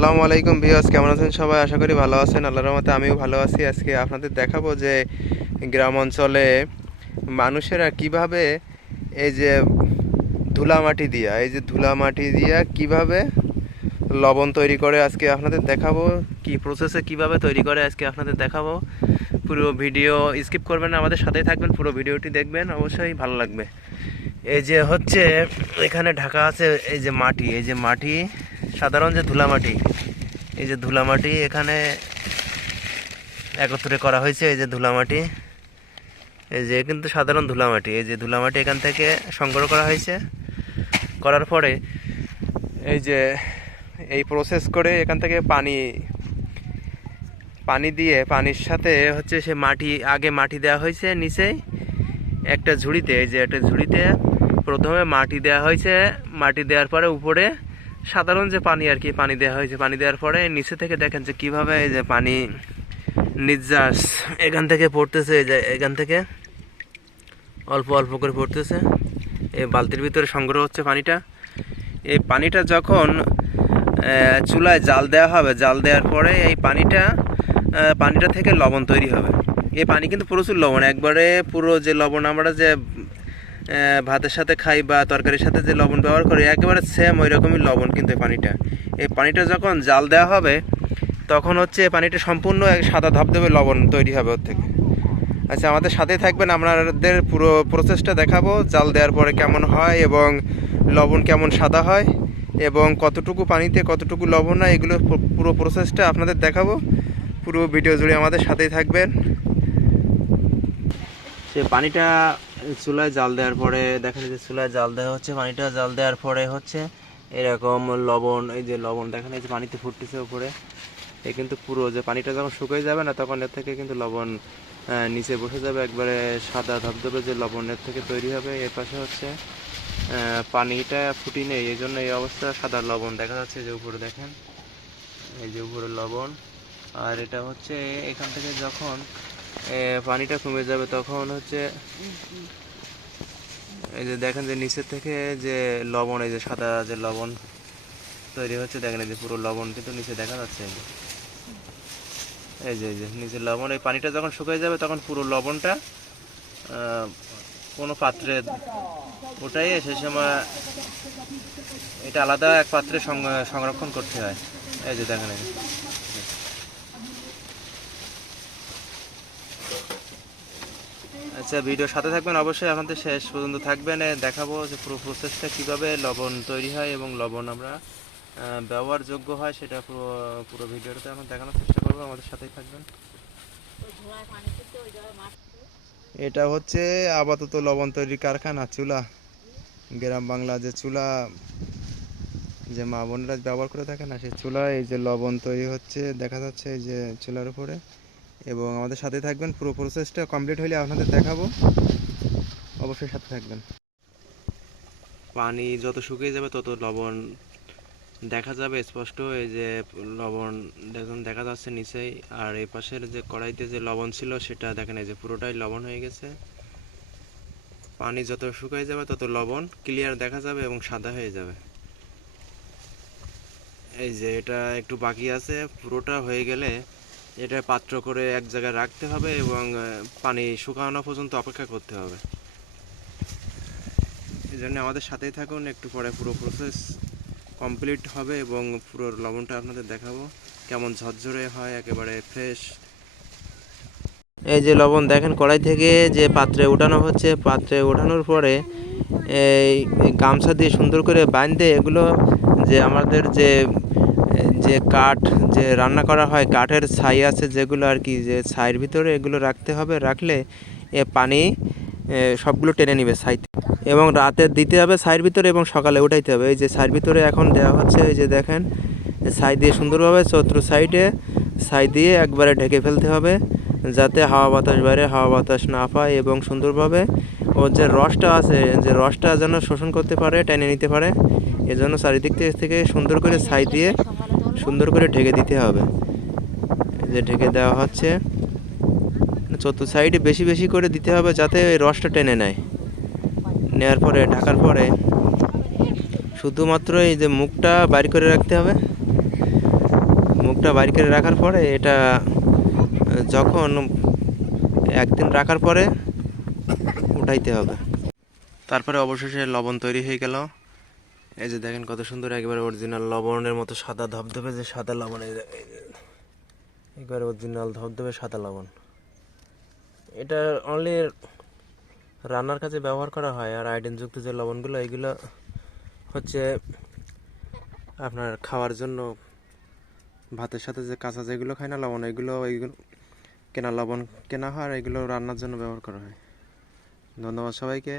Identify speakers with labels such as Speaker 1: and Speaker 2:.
Speaker 1: আসসালামু আলাইকুম ভিউয়ার্স, কেমন আছেন সবাই? আশা করি ভালো আছেন। আল্লাহর রহমতে আমিও ভালো আছি। আজকে আপনাদের দেখাবো যে গ্রাম অঞ্চলে মানুষেরা কীভাবে এই যে ধুলা মাটি দিয়া, এই যে ধুলা মাটি দিয়া কীভাবে লবণ তৈরি করে আজকে আপনাদের দেখাবো, কি প্রসেসে কীভাবে তৈরি করে আজকে আপনাদের দেখাবো। পুরো ভিডিও স্কিপ করবেন আমাদের সাথেই থাকবেন, পুরো ভিডিওটি দেখবেন, অবশ্যই ভালো লাগবে। এই যে হচ্ছে, এখানে ঢাকা আছে এই যে মাটি, এই যে মাটি সাধারণ যে ধুলা মাটি এই যে ধুলা মাটি এখানে একত্রে করা হয়েছে, এই যে ধুলা মাটি এই যে কিন্তু সাধারণ ধুলা মাটি এই যে ধুলা মাটি এখান থেকে সংগ্রহ করা হয়েছে। করার পরে এই যে এই প্রসেস করে এখান থেকে পানি পানি দিয়ে, পানির সাথে হচ্ছে সে মাটি, আগে মাটি দেওয়া হয়েছে নিচেই, একটা ঝুড়িতে, এই যে একটা ঝুড়িতে প্রথমে মাটি দেওয়া হয়েছে, মাটি দেওয়ার পরে উপরে সাধারণ যে পানি আর কি, পানি দেওয়া হয়েছে, পানি দেওয়ার পরে নিচে থেকে দেখেন যে কীভাবে এই যে পানি নির্যাস এখান থেকে পড়তেছে, এই যে এখান থেকে অল্প অল্প করে পড়তেছে। এই বালতির ভিতরে সংগ্রহ হচ্ছে পানিটা। এই পানিটা যখন চুলায় জাল দেওয়া হবে, জাল দেওয়ার পরে এই পানিটা পানিটা থেকে লবণ তৈরি হবে। এই পানি কিন্তু প্রচুর লবণ, একবারে পুরো যে লবণ আমরা যে ভাতের সাথে খাই বা তরকারির সাথে যে লবণ ব্যবহার করি, একেবারে সেম ওই রকমই লবণ কিন্তু পানিটা। এই পানিটা যখন জাল দেওয়া হবে, তখন হচ্ছে পানিটা সম্পূর্ণ সাদা ধবধবে লবণ তৈরি হবে ওর থেকে। আচ্ছা আমাদের সাথেই থাকবেন, আপনাদের পুরো প্রসেসটা দেখাবো, জাল দেওয়ার পরে কেমন হয় এবং লবণ কেমন সাদা হয় এবং কতটুকু পানিতে কতটুকু লবণ হয়, এগুলো পুরো প্রসেসটা আপনাদের দেখাবো। পুরো ভিডিও জুড়ে আমাদের সাথেই থাকবেন। সে পানিটা চুলায় জাল দেওয়ার পরে দেখেন যে চুলায় জাল দেওয়া হচ্ছে, পানিটা জাল দেওয়ার পরে হচ্ছে এরকম লবণ, এই যে লবণ দেখেন এই যে পানিতে ফুটতেছে উপরে। এ কিন্তু পুরো যে পানিটা যখন শুকিয়ে যাবে না, তখন এর থেকে কিন্তু লবণ নিচে বসে যাবে। একবারে সাদা ধবধবে যে লবণের থেকে তৈরি হবে। এর পাশে হচ্ছে পানিটা ফুটি নেই। এই জন্য এই অবস্থা সাদা লবণ দেখা যাচ্ছে যে উপরে দেখেন। এই যে উপরে লবণ। আর এটা হচ্ছে এখান থেকে যখন পানিটা কমে যাবে তখন হচ্ছে এই যে দেখেন যে নিচের থেকে যে লবণ, এই যে সাদা যে লবণ তৈরি হচ্ছে, দেখেন যে পুরো লবণ কিন্তু নিচে দেখা যাচ্ছে এই যে। এই যে নিচের লবণ, এই পানিটা যখন শুকিয়ে যাবে তখন পুরো লবণটা কোনো পাত্রে ওটাই সে সময় এটা আলাদা এক পাত্রে সংরক্ষণ করতে হয় এই যে দেখেন এই আচ্ছা ভিডিওর সাথে থাকবেন অবশ্যই আপনাদের শেষ পর্যন্ত থাকবেন। দেখাবো যে পুরো প্রসেসটা কীভাবে লবণ তৈরি হয় এবং লবণ আমরা ব্যবহারযোগ্য হয়, সেটা পুরো পুরো ভিডিওটাতে আমরা দেখানোর চেষ্টা করব, আমাদের সাথেই থাকবেন। এটা হচ্ছে আপাতত লবণ তৈরির কারখানা, চুলা। গ্রাম বাংলা যে চুলা, যে মা বোনরা ব্যবহার করে থাকে না, সেই চুলায় এই যে লবণ তৈরি হচ্ছে, দেখা যাচ্ছে এই যে চুলার উপরে। এবং আমাদের সাথে থাকবেন, পুরো প্রসেসটা কমপ্লিট হলে আপনাদের দেখাবো। অবশ্যই সাথে থাকবেন। পানি যত শুকিয়ে যাবে, তত লবণ দেখা যাবে। স্পষ্ট এই যে লবণ দেখুন দেখা যাচ্ছে নিচেই আর এই পাশের যে কড়াইতে যে লবণ ছিল, সেটা দেখেন এই যে পুরোটাই লবণ হয়ে গেছে। পানি যত শুকিয়ে যাবে, তত লবণ ক্লিয়ার দেখা যাবে এবং সাদা হয়ে যাবে। এই যে এটা একটু বাকি আছে, পুরোটা হয়ে গেলে এটা পাত্র করে এক জায়গায় রাখতে হবে এবং পানি শুকানো পর্যন্ত অপেক্ষা করতে হবে। এই জন্য আমাদের সাথেই থাকুন, একটু পরে পুরো প্রসেস কমপ্লিট হবে এবং পুরো লবণটা আপনাদের দেখাবো। কেমন ঝরঝরে হয়, একেবারে ফ্রেশ এই যে লবণ, দেখেন কড়াই থেকে যে পাত্রে ওঠানো হচ্ছে, পাত্রে ওঠানোর পরে এই গামছা দিয়ে সুন্দর করে বাঁধতে এগুলো যে আমাদের যে যে কাঠ যে রান্না করা হয়, কাঠের ছাই আছে যেগুলো আর কি, যে ছাইয়ের ভিতরে এগুলো রাখতে হবে, রাখলে এ পানি সবগুলো টেনে নিবে ছাই থেকে। এবং রাতে দিতে হবে ছাইয়ের ভিতরে এবং সকালে উঠাইতে হবে এই যে ছাইয়ের ভিতরে এখন দেওয়া হচ্ছে, এই যে দেখেন, ছাই দিয়ে সুন্দরভাবে চতুর সাইডে ছাই দিয়ে একবারে ঢেকে ফেলতে হবে, যাতে হাওয়া বাতাস বাইরে, হাওয়া বাতাস না পায় এবং সুন্দরভাবে ওর যে রসটা আছে, যে রসটা যেন শোষণ করতে পারে, টেনে নিতে পারে, এজন্য চারিদিক থেকে সুন্দর করে ছাই দিয়ে সুন্দর করে ঢেকে দিতে হবে। যে ঢেকে দেওয়া হচ্ছে। চতুর সাইডে বেশি বেশি করে দিতে হবে যাতে ওই রসটা টেনে নেয়। নেওয়ার পরে, ঢাকার পরে শুধুমাত্র এই যে মুখটা বাইর করে রাখতে হবে। মুখটা বাইর করে রাখার পরে এটা, যখন একদিন রাখার পরে উঠাইতে হবে। তারপরে অবশেষে লবণ তৈরি হয়ে গেল। এই যে দেখেন কত সুন্দর একেবারে অরিজিনাল লবণের মতো সাদা ধবধবে যে সাদা লবণ, এই একবারে অরিজিনাল ধবধবে সাদা লবণ। এটা অনলি রান্নার কাজে ব্যবহার করা হয় আর আয়োডিনযুক্ত যে লবণগুলো, এগুলো হচ্ছে আপনার খাওয়ার জন্য ভাতের সাথে যে কাঁচা যেগুলো খায় না লবণ, এগুলো এইগুলো কেনা লবণ, কেনা হয় আর এগুলো রান্নার জন্য ব্যবহার করা হয়। ধন্যবাদ সবাইকে।